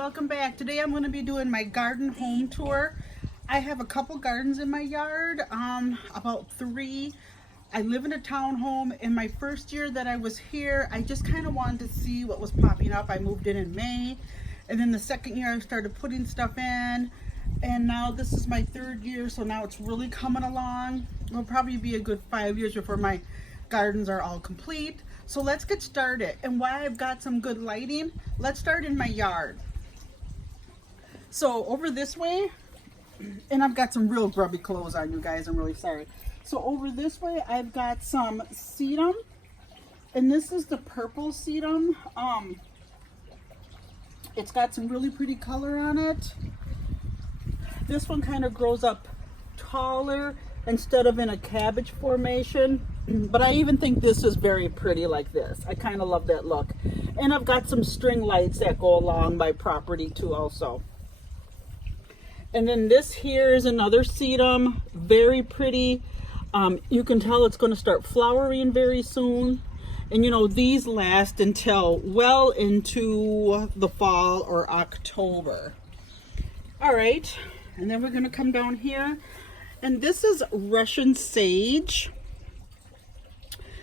welcome back. Today I'm going to be doing my garden home tour. I have a couple gardens in my yard, about 3. I live in a townhome. In my first year that I was here, I just kind of wanted to see what was popping up. I moved in May, and then the second year I started putting stuff in, and now this is my 3rd year, so now it's really coming along. It'll probably be a good 5 years before my gardens are all complete. So let's get started. And while I've got some good lighting, let's start in my yard. So over this way, and I've got some real grubby clothes on, you guys, I'm really sorry. So over this way, I've got some sedum, and this is the purple sedum. It's got some really pretty color on it. This one kind of grows up taller instead of in a cabbage formation, but I even think this is very pretty like this. I kind of love that look. And I've got some string lights that go along my property too also. And then this here is another sedum, very pretty. You can tell it's going to start flowering very soon. And you know, these last until well into the fall or October. All right, and then we're going to come down here. And this is Russian sage.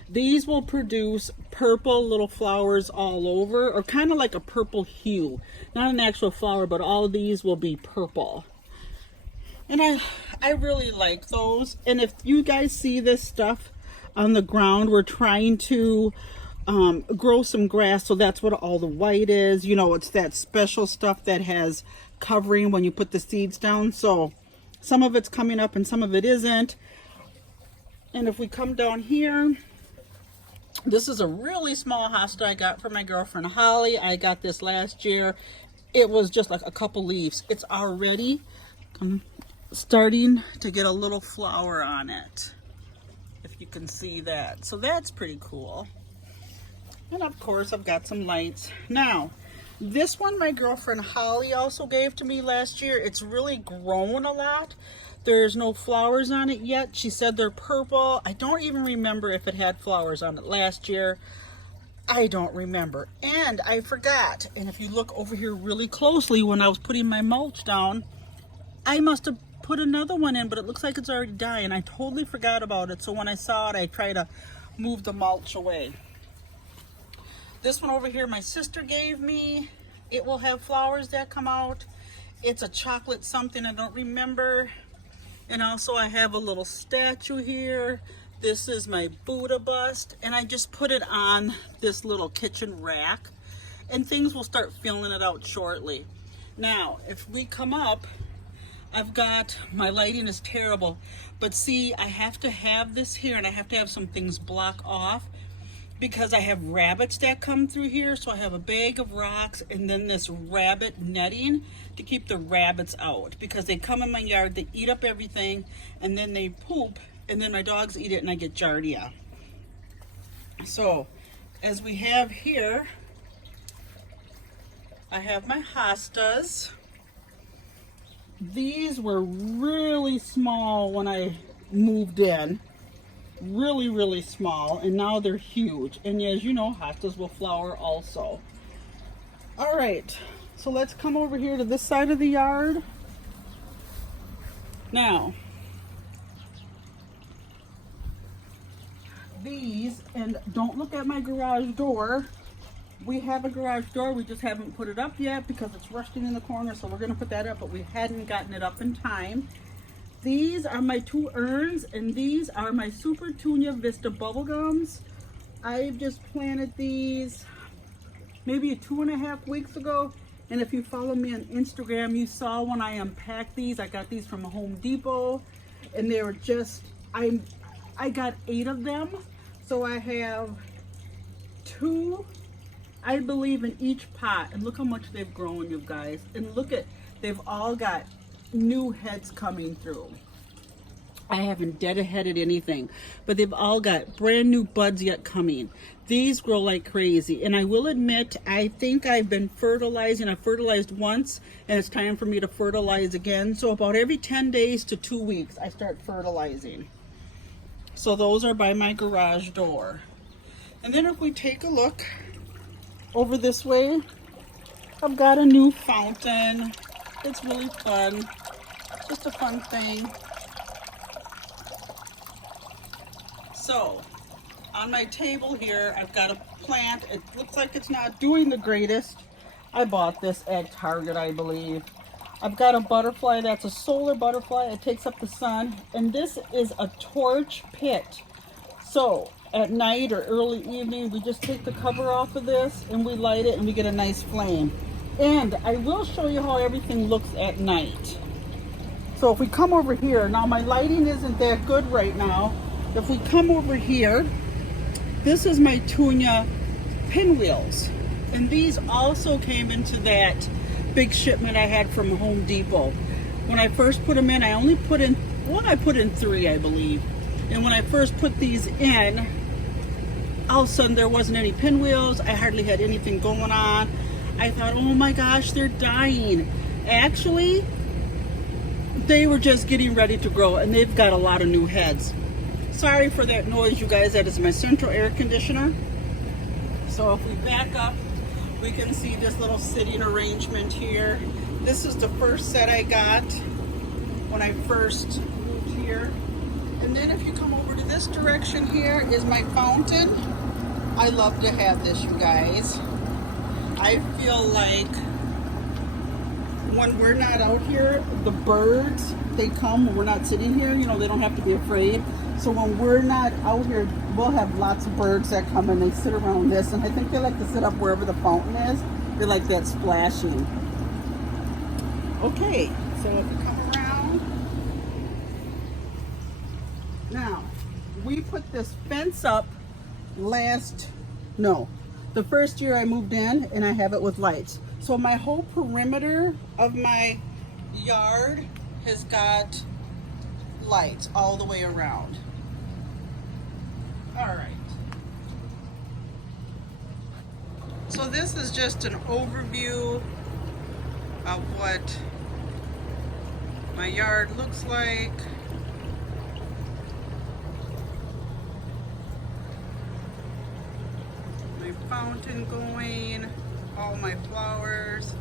These will produce purple little flowers all over, or kind of like a purple hue. Not an actual flower, but all of these will be purple. And I really like those. And if you guys see this stuff on the ground, we're trying to grow some grass. So that's what all the white is. You know, it's that special stuff that has covering when you put the seeds down. So some of it's coming up and some of it isn't. And if we come down here, this is a really small hosta I got from my girlfriend Holly. I got this last year. It was just like a couple leaves. It's already starting to get a little flower on it, if you can see that. So that's pretty cool. And of course I've got some lights. Now this one my girlfriend Holly also gave to me last year. It's really grown a lot. There's no flowers on it yet. She said they're purple. I don't even remember if it had flowers on it last year. I don't remember. And I forgot. And if you look over here really closely, when I was putting my mulch down, I must have put another one in, but it looks like it's already dying. I totally forgot about it. So when I saw it, I tried to move the mulch away. This one over here my sister gave me. It will have flowers that come out. It's a chocolate something, I don't remember. And also I have a little statue here. This is my Buddha bust, and I just put it on this little kitchen rack, and things will start filling it out shortly. Now if we come up, I've got, my lighting is terrible, but see, I have to have this here, and I have to have some things block off because I have rabbits that come through here. So I have a bag of rocks and then this rabbit netting to keep the rabbits out, because they come in my yard, they eat up everything, and then they poop, and then my dogs eat it and I get giardia. So as we have here, I have my hostas. These were really small when I moved in. Really small, and now they're huge. And as you know, hostas will flower also. All right, so let's come over here to this side of the yard. Now, these, and don't look at my garage door. We have a garage door, we just haven't put it up yet because it's rusting in the corner, so we're gonna put that up, but we hadn't gotten it up in time. These are my 2 urns, and these are my Super Tunia Vista bubblegums. I've just planted these maybe 2.5 weeks ago, and if you follow me on Instagram, you saw when I unpacked these. I got these from Home Depot, and they were just, I got 8 of them, so I have 2, I believe, in each pot. And look how much they've grown, you guys. And look at, they've all got new heads coming through. I haven't deadheaded anything, but they've all got brand new buds yet coming. These grow like crazy, and I will admit, I think I've been fertilizing. I fertilized once, and it's time for me to fertilize again. So about every 10 days to 2 weeks, I start fertilizing. So those are by my garage door. And then if we take a look over this way, I've got a new fountain. It's really fun. Just a fun thing. So, on my table here, I've got a plant. It looks like it's not doing the greatest. I bought this at Target, I believe. I've got a butterfly that's a solar butterfly. It takes up the sun. And this is a torch pit. So, at night or early evening, we just take the cover off of this and we light it and we get a nice flame. And I will show you how everything looks at night. So if we come over here, now my lighting isn't that good right now. If we come over here, this is my Tunia pinwheels. And these also came into that big shipment I had from Home Depot. When I first put them in, I only put in, well, I put in 3, I believe. And when I first put these in, all of a sudden there wasn't any pinwheels. I hardly had anything going on. I thought, oh my gosh, they're dying. Actually, they were just getting ready to grow, and they've got a lot of new heads. Sorry for that noise, you guys. That is my central air conditioner. So if we back up, we can see this little sitting arrangement here. This is the first set I got when I first moved here. And then if you come over to this direction here is my fountain. I love to have this, you guys. I feel like when we're not out here, the birds, they come when we're not sitting here, you know, they don't have to be afraid. So when we're not out here, we'll have lots of birds that come and they sit around this, and I think they like to sit up wherever the fountain is. They like that splashing. Okay, so if we come around, now we put this fence up the first year I moved in, and I have it with lights. So my whole perimeter of my yard has got lights all the way around. All right. So this is just an overview of what my yard looks like. My fountain going, all my flowers.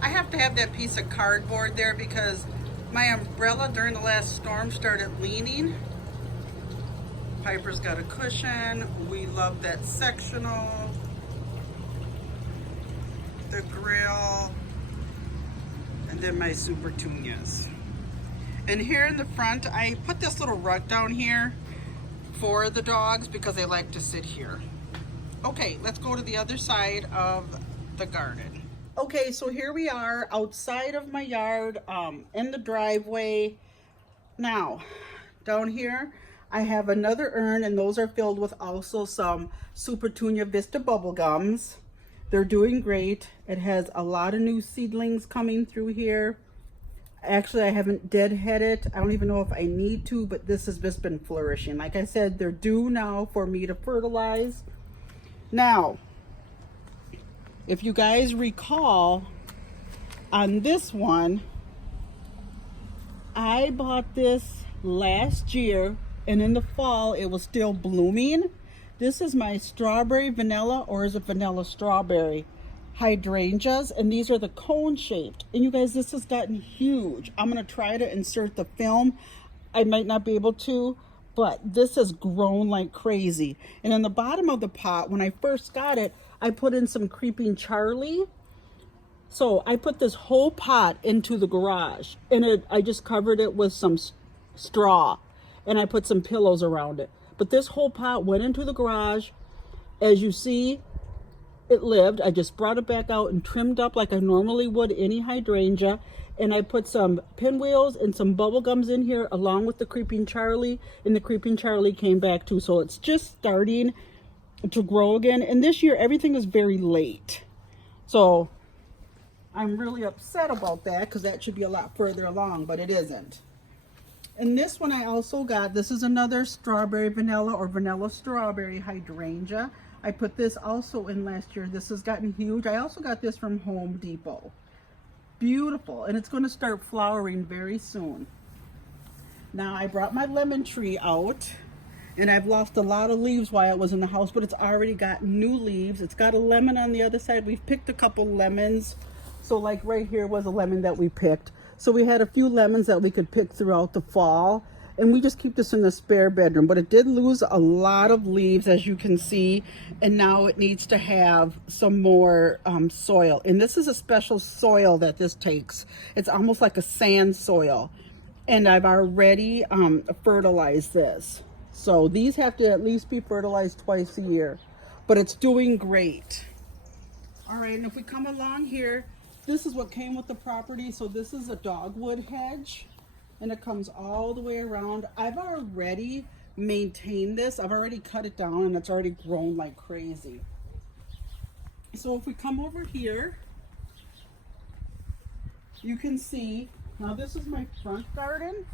I have to have that piece of cardboard there because my umbrella during the last storm started leaning. Piper's got a cushion. We love that sectional. The grill. And then my super tunias. And here in the front, I put this little rug down here for the dogs because they like to sit here. Okay, let's go to the other side of the garden. Okay, so here we are outside of my yard, in the driveway. Now, down here, I have another urn, and those are filled with also some Super Tunia Vista bubble gums. They're doing great. It has a lot of new seedlings coming through here. Actually, I haven't deadhead it. I don't even know if I need to, but this has just been flourishing. Like I said, they're due now for me to fertilize. Now, if you guys recall, on this one, I bought this last year, and in the fall, it was still blooming. This is my strawberry vanilla, or is it vanilla strawberry? Hydrangeas, and these are the cone shaped. And you guys, this has gotten huge. I'm going to try to insert the film. I might not be able to, but this has grown like crazy. And in the bottom of the pot, when I first got it, I put in some creeping Charlie. So I put this whole pot into the garage, and I just covered it with some straw, and I put some pillows around it. But this whole pot went into the garage. As you see, it lived. I just brought it back out and trimmed up like I normally would any hydrangea. And I put some pinwheels and some bubble gums in here along with the creeping Charlie. And the creeping Charlie came back too. So it's just starting to grow again. And this year, everything is very late. So I'm really upset about that because that should be a lot further along, but it isn't. And this one I also got, this is another strawberry vanilla or vanilla strawberry hydrangea. I put this also in last year. This has gotten huge. I also got this from Home Depot. Beautiful, and it's going to start flowering very soon. Now I brought my lemon tree out, and I've lost a lot of leaves while it was in the house, but it's already got new leaves. It's got a lemon on the other side. We've picked a couple lemons So like right here was a lemon that we picked. So we had a few lemons that we could pick throughout the fall. And we just keep this in the spare bedroom. But it did lose a lot of leaves, as you can see. And now it needs to have some more soil. And this is a special soil that this takes. It's almost like a sand soil. And I've already fertilized this. So these have to at least be fertilized twice a year. But it's doing great. All right, and if we come along here, this is what came with the property. So this is a dogwood hedge, and it comes all the way around. I've already maintained this. I've already cut it down, and it's already grown like crazy. So if we come over here, you can see, now this is my front garden.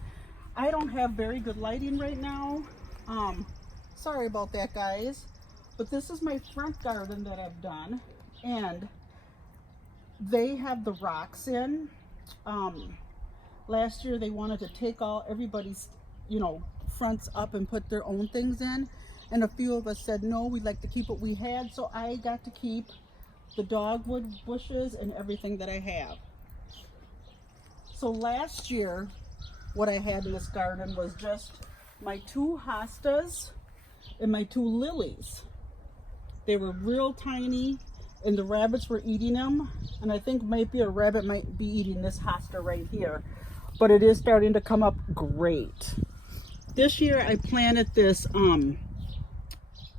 I don't have very good lighting right now. Sorry about that, guys. But this is my front garden that I've done. And they have the rocks in. Last year they wanted to take everybody's, fronts up and put their own things in. And a few of us said, no, we'd like to keep what we had. So I got to keep the dogwood bushes and everything that I have. So last year, what I had in this garden was just my 2 hostas and my 2 lilies. They were real tiny, and the rabbits were eating them. And I think maybe a rabbit might be eating this hosta right here. But it is starting to come up great. This year I planted this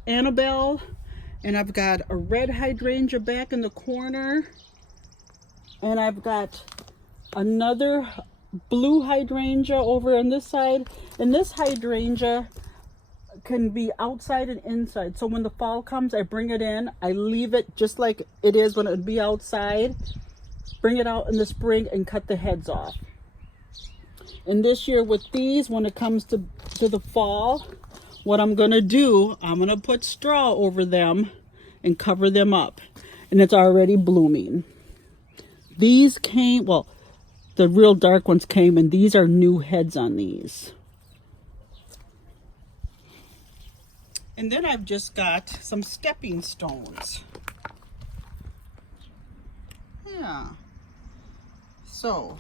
Annabelle, and I've got a red hydrangea back in the corner. And I've got another blue hydrangea over on this side. And this hydrangea can be outside and inside. So when the fall comes, I bring it in. I leave it just like it is when it would be outside. Bring it out in the spring and cut the heads off. And this year with these, when it comes to the fall, what I'm going to do, I'm going to put straw over them and cover them up. And it's already blooming. These came, well, the real dark ones came, and these are new heads on these. And then I've just got some stepping stones. Yeah. So,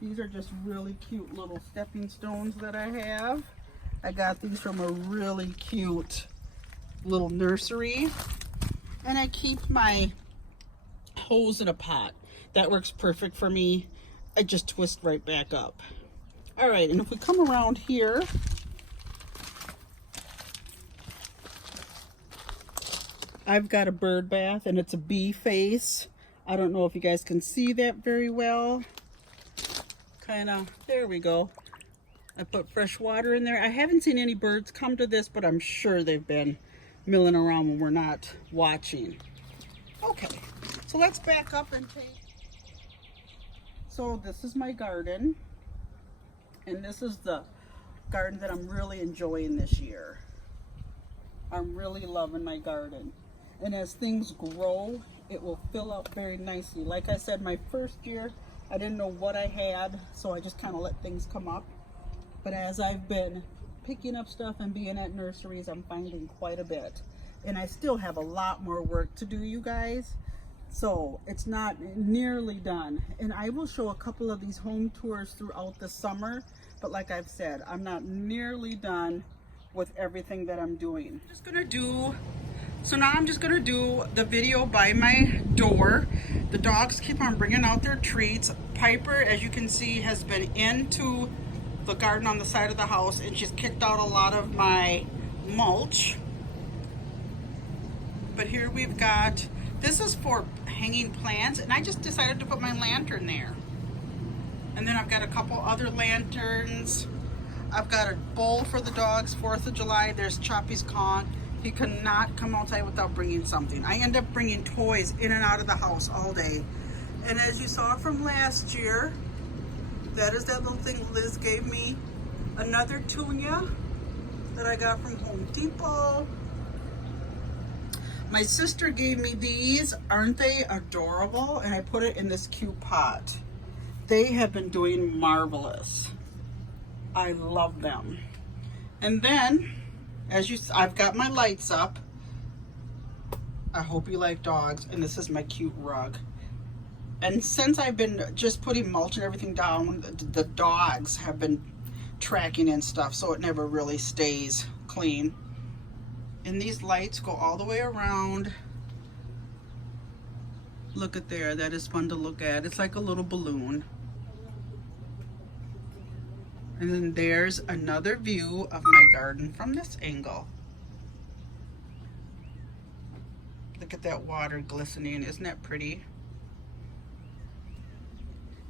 these are just really cute little stepping stones that I have. I got these from a really cute little nursery. And I keep my hose in a pot. That works perfect for me. I just twist right back up. All right, and if we come around here, I've got a bird bath, and it's a bee face. I don't know if you guys can see that very well. There we go. I put fresh water in there. I haven't seen any birds come to this, but I'm sure they've been milling around when we're not watching. Okay, so let's back up and take. So this is my garden, and this is the garden that I'm really enjoying this year. I'm really loving my garden. And as things grow, it will fill up very nicely. Like I said, my first year, I didn't know what I had, so I just kind of let things come up. But as I've been picking up stuff and being at nurseries, I'm finding quite a bit. And I still have a lot more work to do, you guys. So it's not nearly done. And I will show a couple of these home tours throughout the summer. But like I've said, I'm not nearly done with everything that I'm doing. So now I'm just gonna do the video by my door. The dogs keep on bringing out their treats. Piper, as you can see, has been into the garden on the side of the house, and she's kicked out a lot of my mulch. But here we've got, this is for hanging plants, and I just decided to put my lantern there. And then I've got a couple other lanterns. I've got a bowl for the dogs, 4th of July. There's Choppy's Kong. He cannot come outside without bringing something. I end up bringing toys in and out of the house all day. And as you saw from last year, that is that little thing Liz gave me. Another tunia that I got from Home Depot. My sister gave me these. Aren't they adorable? And I put it in this cute pot. They have been doing marvelous. I love them. And then, I've got my lights up. I hope you like dogs. And this is my cute rug. And since I've been just putting mulch and everything down, the dogs have been tracking and stuff, so it never really stays clean. And these lights go all the way around. Look at there, that is fun to look at. It's like a little balloon. And then there's another view of my garden from this angle. Look at that water glistening, isn't that pretty?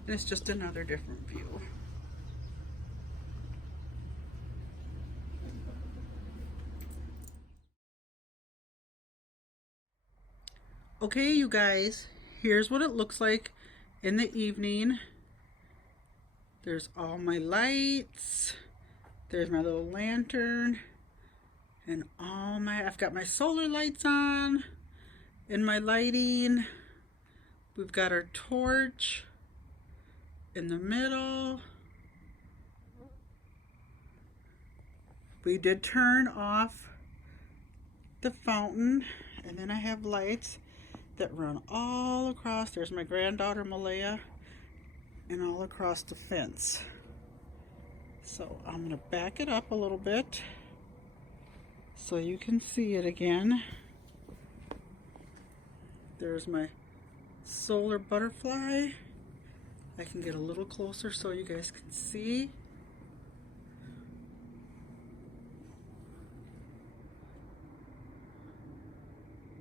And it's just another different view. Okay, you guys, here's what it looks like in the evening. There's all my lights. There's my little lantern. And I've got my solar lights on and my lighting. We've got our torch in the middle. We did turn off the fountain, and then I have lights that run all across. There's my granddaughter Malaya, and all across the fence. So I'm gonna back it up a little bit so you can see it again. There's my solar butterfly. I can get a little closer so you guys can see.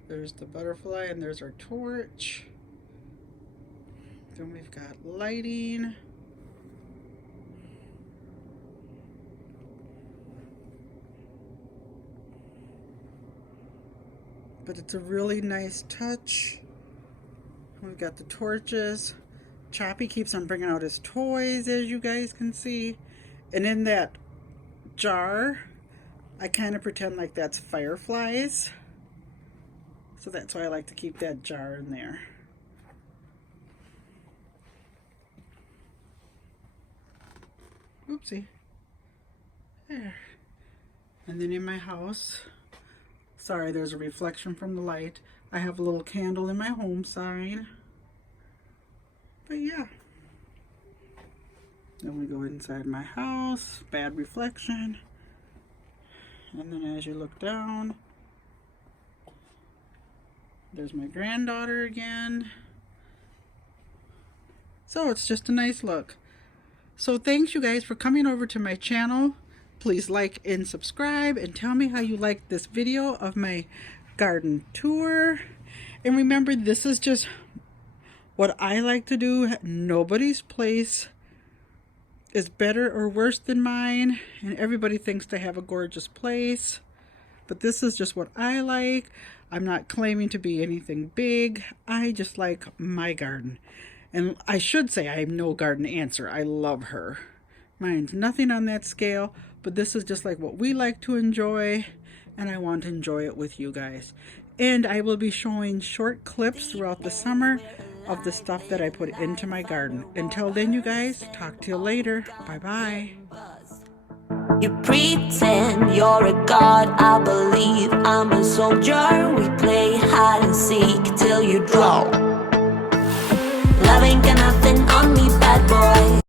There's the butterfly, and there's our torch. Then we've got lighting. But it's a really nice touch. We've got the torches. Choppy keeps on bringing out his toys, as you guys can see. And in that jar, I kind of pretend like that's fireflies. So that's why I like to keep that jar in there. Oopsie. There. And then in my house, sorry, there's a reflection from the light. I have a little candle in my home sign. But yeah. Then we go inside my house, bad reflection. And then as you look down, there's my granddaughter again. So it's just a nice look. So thanks you guys for coming over to my channel. Please like and subscribe and tell me how you liked this video of my garden tour. And remember, this is just what I like to do. Nobody's place is better or worse than mine, and everybody thinks they have a gorgeous place. But this is just what I like. I'm not claiming to be anything big. I just like my garden. And I should say I am no garden answer. I love her. Mine's nothing on that scale, but this is just like what we like to enjoy, and I want to enjoy it with you guys. And I will be showing short clips throughout the summer of the stuff that I put into my garden. Until then, you guys, talk to you later. Bye-bye. You pretend you're a god, I believe I'm a soldier. We play hide and seek till you draw. Love ain't got nothing on me, bad boy.